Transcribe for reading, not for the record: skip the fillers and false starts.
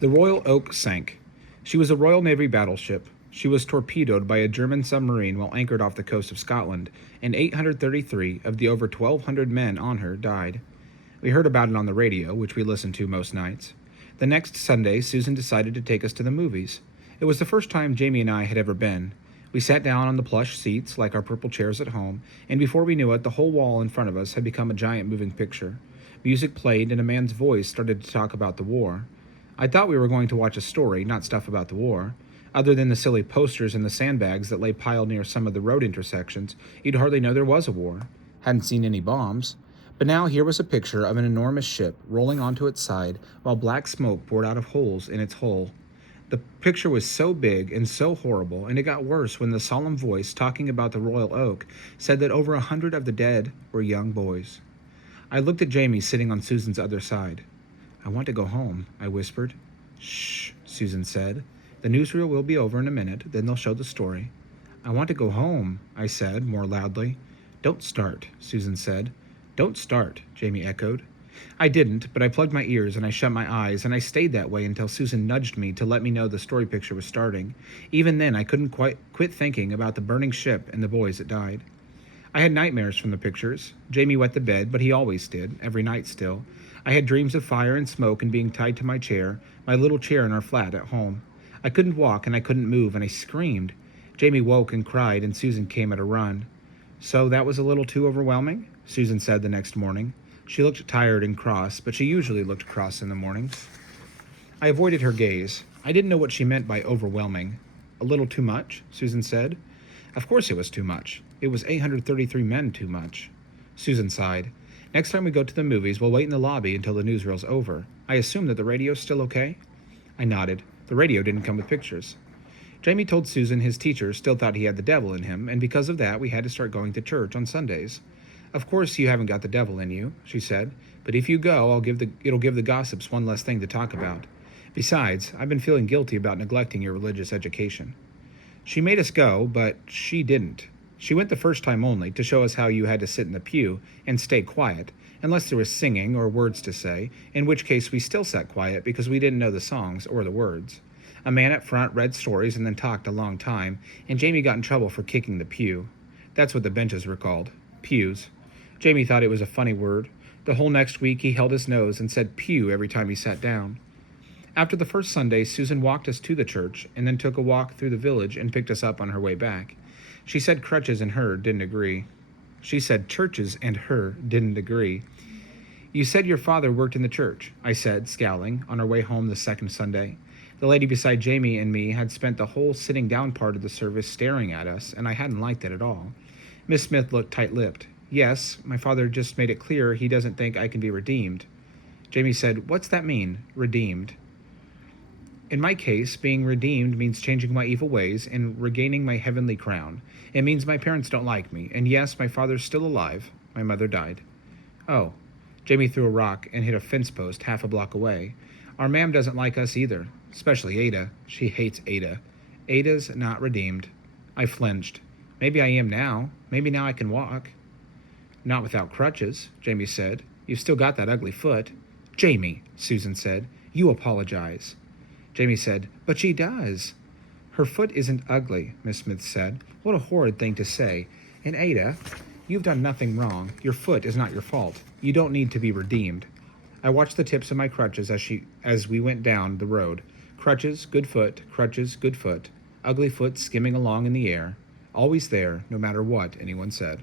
The Royal Oak sank. She was a Royal Navy battleship. She was torpedoed by a German submarine while anchored off the coast of Scotland, and 833 of the over 1,200 men on her died. We heard about it on the radio, which we listened to most nights. The next Sunday, Susan decided to take us to the movies. It was the first time Jamie and I had ever been. We sat down on the plush seats, like our purple chairs at home, and before we knew it, the whole wall in front of us had become a giant moving picture. Music played, and a man's voice started to talk about the war. I thought we were going to watch a story, not stuff about the war. Other than the silly posters and the sandbags that lay piled near some of the road intersections, you'd hardly know there was a war. Hadn't seen any bombs. But now here was a picture of an enormous ship rolling onto its side while black smoke poured out of holes in its hull. The picture was so big and so horrible, and it got worse when the solemn voice talking about the Royal Oak said that over 100 of the dead were young boys. I looked at Jamie sitting on Susan's other side. "I want to go home," I whispered. "Shh," Susan said. "The newsreel will be over in a minute, then they'll show the story." "I want to go home," I said, more loudly. "Don't start," Susan said. "Don't start," Jamie echoed. I didn't, but I plugged my ears and I shut my eyes, and I stayed that way until Susan nudged me to let me know the story picture was starting. Even then, I couldn't quite quit thinking about the burning ship and the boys that died. I had nightmares from the pictures. Jamie wet the bed, but he always did, every night still. I had dreams of fire and smoke and being tied to my chair, my little chair in our flat at home. I couldn't walk and I couldn't move, and I screamed. Jamie woke and cried, and Susan came at a run. "So that was a little too overwhelming?" Susan said the next morning. She looked tired and cross, but she usually looked cross in the mornings. I avoided her gaze. I didn't know what she meant by overwhelming. "A little too much?" Susan said. Of course it was too much. It was 833 men too much. Susan sighed. "Next time we go to the movies, we'll wait in the lobby until the newsreel's over. I assume that the radio's still okay?" I nodded. The radio didn't come with pictures. Jamie told Susan his teacher still thought he had the devil in him, and because of that we had to start going to church on Sundays. "Of course you haven't got the devil in you," she said, "but if you go, it'll give the gossips one less thing to talk about. Besides, I've been feeling guilty about neglecting your religious education." She made us go, but she didn't. She went the first time only, to show us how you had to sit in the pew and stay quiet, unless there was singing or words to say, in which case we still sat quiet because we didn't know the songs or the words. A man up front read stories and then talked a long time, and Jamie got in trouble for kicking the pew. That's what the benches were called, pews. Jamie thought it was a funny word. The whole next week he held his nose and said pew every time he sat down. After the first Sunday, Susan walked us to the church and then took a walk through the village and picked us up on her way back. She said churches and her didn't agree. "You said your father worked in the church," I said, scowling, on our way home the second Sunday. The lady beside Jamie and me had spent the whole sitting down part of the service staring at us, and I hadn't liked it at all. Miss Smith looked tight-lipped. "Yes, my father just made it clear he doesn't think I can be redeemed." Jamie said, "What's that mean, redeemed?" "In my case, being redeemed means changing my evil ways and regaining my heavenly crown. It means my parents don't like me, and yes, my father's still alive. My mother died." "Oh." Jamie threw a rock and hit a fence post half a block away. "Our ma'am doesn't like us either, especially Ada. She hates Ada. Ada's not redeemed." I flinched. "Maybe I am now. Maybe now I can walk." "Not without crutches," Jamie said. "You've still got that ugly foot." "Jamie," Susan said, "you apologize." Jamie said, "But she does." "Her foot isn't ugly," Miss Smith said. "What a horrid thing to say. And Ada, you've done nothing wrong. Your foot is not your fault. You don't need to be redeemed." I watched the tips of my crutches as we went down the road. Crutches, good foot, crutches, good foot. Ugly foot skimming along in the air. Always there, no matter what anyone said.